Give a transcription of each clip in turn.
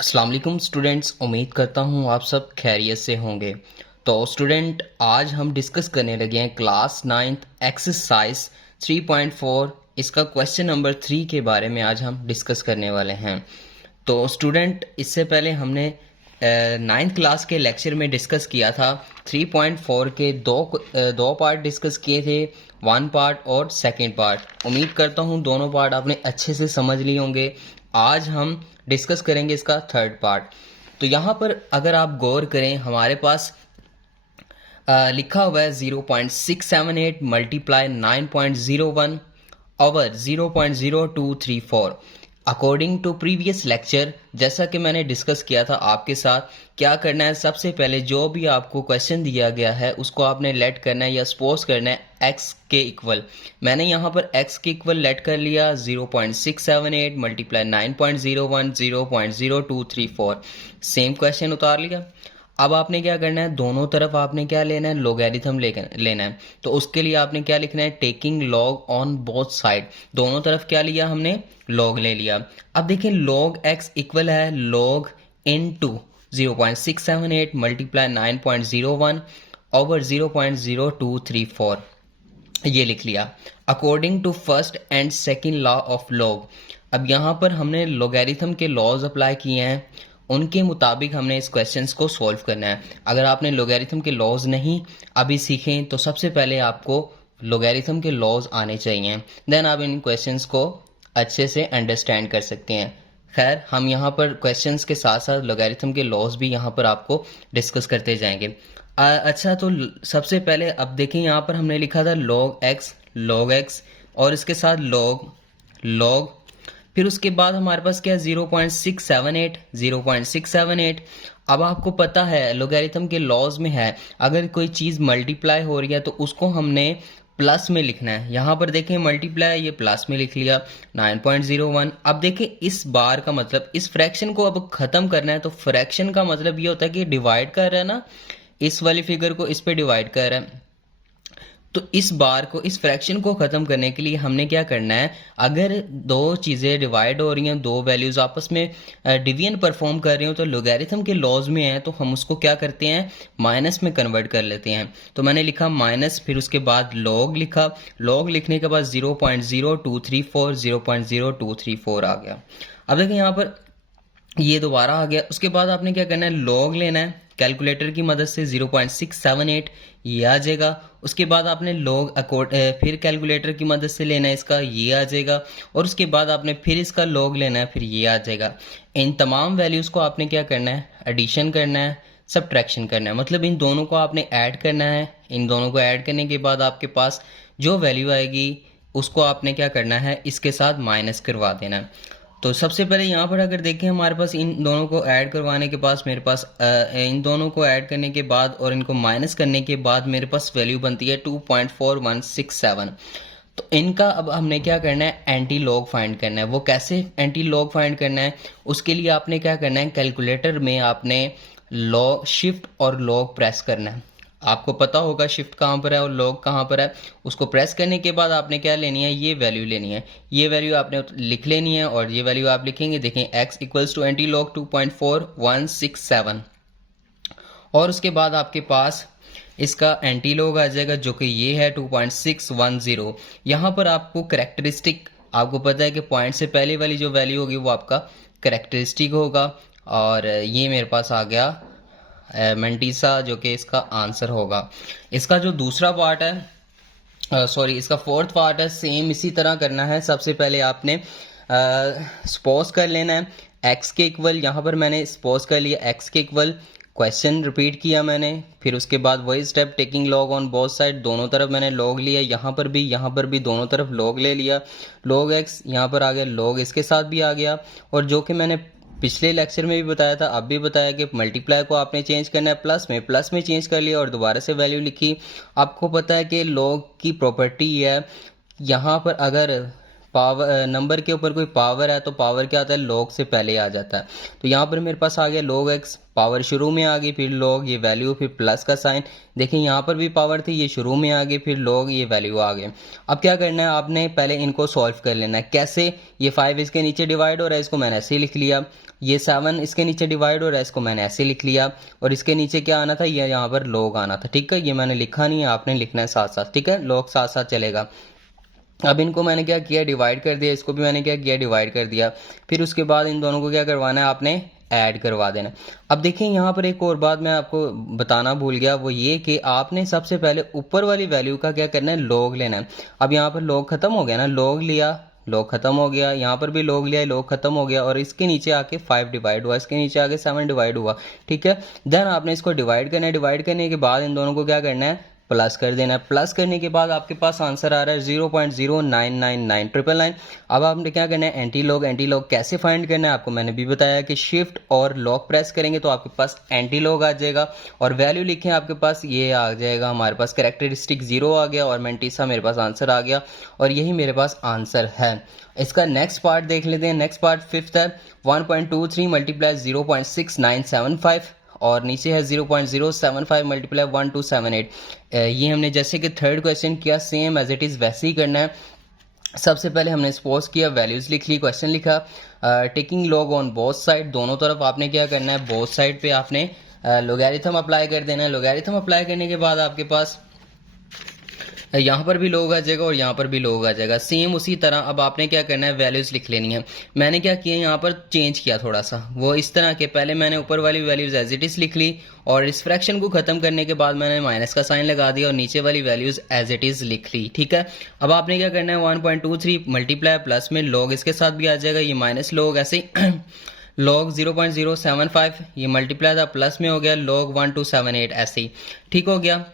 अस्सलाम वालेकुम स्टूडेंट्स, उम्मीद करता हूँ आप सब खैरियत से होंगे। तो स्टूडेंट, आज हम डिस्कस करने लगे हैं क्लास 9th एक्सरसाइज 3.4 इसका क्वेश्चन नंबर 3 के बारे में आज हम डिस्कस करने वाले हैं। तो स्टूडेंट, इससे पहले हमने 9th क्लास के लेक्चर में डिस्कस किया था 3.4 के दो पार्ट डिस्कस किए थे, 1 पार्ट और सेकंड पार्ट। उम्मीद करता हूँ दोनों पार्ट आपने अच्छे से समझ लिए होंगे। आज हम डिस्कस करेंगे इसका थर्ड पार्ट। तो यहाँ पर अगर आप गौर करें, हमारे पास लिखा हुआ है 0.678 multiply 9.01 over 0.0234। According to previous lecture, जैसा कि मैंने डिस्कस किया था आपके साथ, क्या करना है, सबसे पहले जो भी आपको क्वेश्चन दिया गया है उसको आपने लेट करना है या सपोज करना है x के इक्वल। मैंने यहाँ पर x के इक्वल लेट कर लिया 0.678 मल्टीप्लाई 9.01 0.0234। सेम क्वेश्चन उतार लिया। अब आपने क्या करना है, दोनों तरफ आपने क्या लेना है, लोगैरिथम लेना है। तो उसके लिए आपने क्या लिखना है, taking log on both side. दोनों तरफ क्या लिया हमने, लॉग ले लिया। अब देखिए लॉग x इक्वल है log in to 0.678 multiply 9.01 over 0.0234, ये लिख लिया according to first and second law of log. अब यहाँ पर हमने लोगैरिथम के लॉज अप्लाई किए हैं, उनके मुताबिक हमने इस क्वेश्चंस को सॉल्व करना है। अगर आपने लोगैरिथम के लॉज नहीं अभी सीखें तो सबसे पहले आपको लोगैरिथम के लॉज आने चाहिए, देन आप इन क्वेश्चंस को अच्छे से अंडरस्टैंड कर सकते हैं। खैर, हम यहाँ पर क्वेश्चंस के साथ साथ लोगैरिथम के लॉज भी यहाँ पर आपको डिस्कस करते जाएंगे। अच्छा, तो सबसे पहले अब देखें, यहाँ पर हमने लिखा था log x और इसके साथ log, फिर उसके बाद हमारे पास क्या है 0.678। अब आपको पता है लोगैरिथम के लॉज में है, अगर कोई चीज़ मल्टीप्लाई हो रही है तो उसको हमने प्लस में लिखना है। यहाँ पर देखें मल्टीप्लाई, ये प्लस में लिख लिया 9.01। अब देखें इस बार का मतलब, इस फ्रैक्शन को अब ख़त्म करना है, तो फ्रैक्शन का मतलब ये होता है कि डिवाइड कर रहा है ना, इस वाली फिगर को इस पे डिवाइड कर रहा है। तो इस बार को, इस फ्रैक्शन को ख़त्म करने के लिए हमने क्या करना है, अगर दो चीज़ें डिवाइड हो रही हैं, दो वैल्यूज़ आपस में डिवीजन परफॉर्म कर रही हो, तो लोगैरिथम के लॉज में है तो हम उसको क्या करते हैं, माइनस में कन्वर्ट कर लेते हैं। तो मैंने लिखा माइनस, फिर उसके बाद लॉग लिखा। लॉग लिखने के बाद 0.0234 आ गया। अब देखिए यहाँ पर ये दोबारा आ गया। उसके बाद आपने क्या करना है, लॉग लेना है कैलकुलेटर की मदद से, 0.678 ये आ जाएगा। उसके बाद आपने लॉग फिर कैलकुलेटर की मदद से लेना है इसका, ये आ जाएगा। और उसके बाद आपने फिर इसका लॉग लेना है, फिर ये आ जाएगा। इन तमाम वैल्यूज़ को आपने क्या करना है, एडिशन करना है, सब्ट्रैक्शन करना है, मतलब इन दोनों को आपने ऐड करना है। इन दोनों को ऐड करने के बाद आपके पास जो वैल्यू आएगी उसको आपने क्या करना है, इसके साथ माइनस करवा देना है। तो सबसे पहले यहाँ पर अगर देखें, हमारे पास इन दोनों को ऐड करवाने के पास मेरे पास इन दोनों को ऐड करने के बाद और इनको माइनस करने के बाद मेरे पास वैल्यू बनती है 2.4167। तो इनका अब हमने क्या करना है, एंटी लॉग फाइंड करना है। वो कैसे एंटी लॉग फाइंड करना है, उसके लिए आपने क्या करना है, कैलकुलेटर में आपने लॉग, शिफ्ट और लॉग प्रेस करना है। आपको पता होगा शिफ्ट कहाँ पर है और लॉग कहाँ पर है। उसको प्रेस करने के बाद आपने क्या लेनी है, ये वैल्यू लेनी है। ये वैल्यू आपने लिख लेनी है और ये वैल्यू आप लिखेंगे, देखें x equals to antilog 2.4167। और उसके बाद आपके पास इसका एंटी लॉग आ जाएगा जो कि ये है 2.610। यहाँ पर आपको करेक्टरिस्टिक, आपको पता है कि पॉइंट से पहले वाली जो वैल्यू होगी वो आपका करेक्टरिस्टिक होगा। और ये मेरे पास आ गया मेंटीसा, जो कि इसका आंसर होगा। इसका जो दूसरा पार्ट है, सॉरी इसका फोर्थ पार्ट है, सेम इसी तरह करना है। सबसे पहले आपने सपोज कर लेना है x के इक्वल, यहाँ पर मैंने सपोज कर लिया x के इक्वल, क्वेश्चन रिपीट किया मैंने, फिर उसके बाद वही step, taking log on both side, दोनों तरफ मैंने लॉग लिया, यहाँ पर भी दोनों तरफ लॉग ले लिया। लॉग x यहाँ पर आ गया, लॉग इसके साथ भी आ गया। और जो कि मैंने पिछले लेक्चर में भी बताया था, अब भी बताया कि मल्टीप्लाई को आपने चेंज करना है प्लस में चेंज कर लिया और दोबारा से वैल्यू लिखी। आपको पता है कि लॉग की प्रॉपर्टी है, यहाँ पर अगर पावर नंबर के ऊपर कोई पावर है तो पावर क्या आता है, log से पहले आ जाता है। तो यहाँ पर मेरे पास आ गया log x, पावर शुरू में आ गई, फिर log ये वैल्यू, फिर प्लस का साइन। देखिए यहाँ पर भी पावर थी, ये शुरू में आ गई, फिर log ये वैल्यू आ गए। अब क्या करना है, आपने पहले इनको सॉल्व कर लेना है। कैसे, ये 5 इसके नीचे डिवाइड हो रहा है, इसको मैंने ऐसे ही लिख लिया। ये 7 इसके नीचे डिवाइड हो रहा है, इसको मैंने ऐसे लिख लिया। और इसके नीचे क्या आना था, ये यहाँ पर log आना था। ठीक है, ये मैंने लिखा नहीं है, आपने लिखना है साथ साथ। ठीक है, log साथ साथ चलेगा। अब इनको मैंने क्या किया, डिवाइड कर दिया, इसको भी मैंने क्या किया, डिवाइड कर दिया। फिर उसके बाद इन दोनों को क्या करवाना है, आपने ऐड करवा देना। अब देखिए यहाँ पर एक और बात मैं आपको बताना भूल गया, वो ये कि आपने सबसे पहले ऊपर वाली वैल्यू का क्या करना है, log लेना है। अब यहाँ पर log खत्म हो गया ना, log लिया, log खत्म हो गया, यहाँ पर भी log लिया, log खत्म हो गया, और इसके नीचे आके 5 डिवाइड हुआ, इसके नीचे आके 7 डिवाइड हुआ। ठीक है, देन आपने इसको डिवाइड करना है। डिवाइड करने के बाद इन दोनों को क्या करना है, प्लस कर देना है। प्लस करने के बाद आपके पास आंसर आ रहा है 0.0999999। अब आपने क्या करना है, एंटी लॉग। एंटी लॉग कैसे फाइंड करना है आपको मैंने भी बताया कि शिफ्ट और लॉक प्रेस करेंगे तो आपके पास एंटी लॉग आ जाएगा, और वैल्यू लिखें आपके पास ये आ जाएगा, हमारे पास कैरेक्टरिस्टिक 0 आ गया और मेंटिसा मेरे पास आंसर आ गया, और यही मेरे पास आंसर है। इसका नेक्स्ट पार्ट देख लेते हैं। नेक्स्ट पार्ट 5th है, 1.23 मल्टीप्लाई 0.6975 और नीचे है 0.075 मल्टीप्लाई 1278। ये हमने जैसे कि थर्ड क्वेश्चन किया, सेम एज इट इज़ वैसे ही करना है। सबसे पहले हमने सपोज किया, वैल्यूज लिख ली, क्वेश्चन लिखा, taking log on both side, दोनों तरफ आपने क्या करना है, बोथ साइड पे आपने लोगैरिथम अप्लाई कर देना है। लोगैरिथम अप्लाई करने के बाद आपके पास यहाँ पर भी log आ जाएगा और यहाँ पर भी log आ जाएगा, सेम उसी तरह। अब आपने क्या करना है, वैल्यूज लिख लेनी है। मैंने क्या किया, यहाँ पर चेंज किया थोड़ा सा, वो इस तरह के, पहले मैंने ऊपर वाली वैल्यूज एज इट इज लिख ली, और इस फ्रैक्शन को खत्म करने के बाद मैंने माइनस का साइन लगा दिया और नीचे वाली वैल्यूज एज इट इज लिख ली। ठीक है, अब आपने क्या करना है, 1.23 मल्टीप्लाई प्लस में log इसके साथ भी आ जाएगा, ये माइनस log ऐसे log 0.075, ये मल्टीप्लाई था, प्लस में हो गया log 1278 ऐसे ही। ठीक हो गया।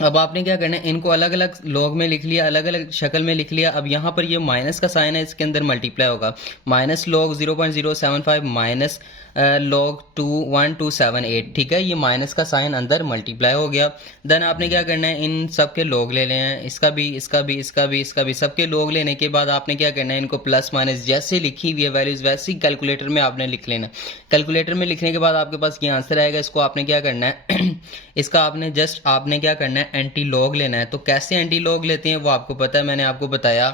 अब आपने क्या करना है, इनको अलग अलग log में लिख लिया, अलग अलग शक्ल में लिख लिया। अब यहाँ पर ये माइनस का साइन है, इसके अंदर मल्टीप्लाई होगा, माइनस log 0.075 माइनस log 1278। ठीक है, ये माइनस का साइन अंदर मल्टीप्लाई हो गया। देन आपने क्या करना है, इन सब के log ले लेना है, इसका भी, इसका भी, इसका भी, इसका भी, सबके log लेने के बाद आपने क्या करना है, इनको प्लस माइनस जैसे लिखी हुई है वैल्यूज वैसे ही कैलकुलेटर में आपने लिख लेना। कैलकुलेटर में लिखने के बाद आपके पास ये आंसर आएगा। इसको आपने क्या करना है इसका आपने जस्ट आपने क्या करना है, एंटी लॉग लेना है। तो कैसे एंटी लॉग लेते हैं वो आपको पता है, मैंने आपको बताया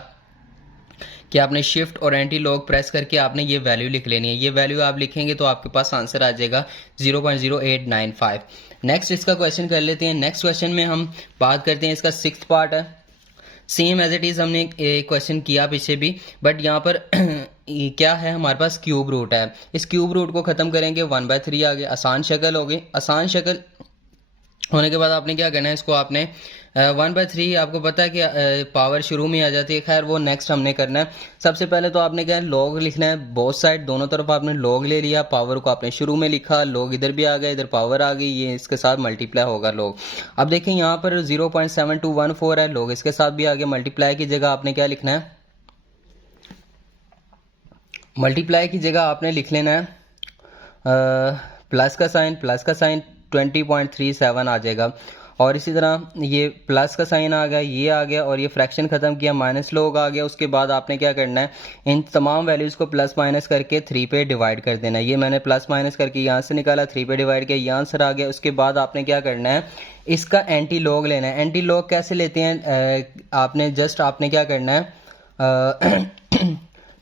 कि आपने शिफ्ट और एंटी लॉग प्रेस करके आपने ये वैल्यू लिख लेनी है। ये वैल्यू आप लिखेंगे तो आपके पास आंसर आ जाएगा 0.0895। नेक्स्ट इसका क्वेश्चन कर लेते हैं। नेक्स्ट क्वेश्चन में हम बात करते हैं, इसका 6th पार्ट है, सेम एज इट इज हमने एक क्वेश्चन किया पीछे भी, बट यहाँ पर क्या है, हमारे पास क्यूब रूट है। इस क्यूब रूट को खत्म करेंगे, 1/3 आ गया, आसान शक्ल हो गई। आसान शक्ल होने के बाद आपने क्या करना है, इसको आपने 1/3, आपको पता है कि पावर शुरू में आ जाती है, खैर वो नेक्स्ट हमने करना है। सबसे पहले तो आपने क्या है, log लिखना है, बोथ साइड दोनों तरफ आपने log ले लिया, पावर को आपने शुरू में लिखा, log इधर भी आ गया, इधर पावर आ गई, ये इसके साथ मल्टीप्लाई होगा log। अब देखें यहाँ पर 0.7214 है, log इसके साथ भी आ गया। मल्टीप्लाई की जगह आपने क्या लिखना है, मल्टीप्लाई की जगह आपने लिख लेना है प्लस का साइन, प्लस का साइन 20.37 आ जाएगा। और इसी तरह ये प्लस का साइन आ गया, ये आ गया, और ये फ्रैक्शन खत्म किया, माइनस log आ गया। उसके बाद आपने क्या करना है, इन तमाम वैल्यूज़ को प्लस माइनस करके 3 पे डिवाइड कर देना है। ये मैंने प्लस माइनस करके यहाँ से निकाला, 3 पे डिवाइड किया, ये आंसर आ गया। उसके बाद आपने क्या करना है, इसका एंटी log लेना है। एंटी log कैसे लेते हैं, आपने जस्ट आपने क्या करना है,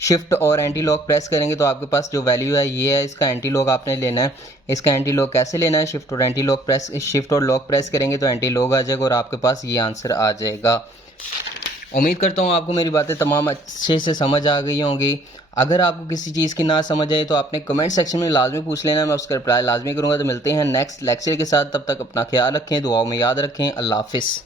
शिफ्ट और एंटी लॉक प्रेस करेंगे तो आपके पास जो वैल्यू है ये है, इसका एंटी लॉक आपने लेना है। इसका एंटी लॉक कैसे लेना है, शिफ्ट और एंटी लॉक प्रेस, शिफ्ट और लॉक प्रेस करेंगे तो एंटी लॉक आ जाएगा और आपके पास ये आंसर आ जाएगा। उम्मीद करता हूँ आपको मेरी बातें तमाम अच्छे से समझ आ गई होंगी। अगर आपको किसी चीज़ की ना समझ आए तो आपने कमेंट सेक्शन में लाजमी पूछ लेना, मैं उसका रिप्लाई लाजमी करूँगा। तो मिलते हैं नेक्स्ट लेक्चर के साथ, तब तक अपना ख्याल रखें, दुआओं में याद रखें। अल्लाह हाफिज़।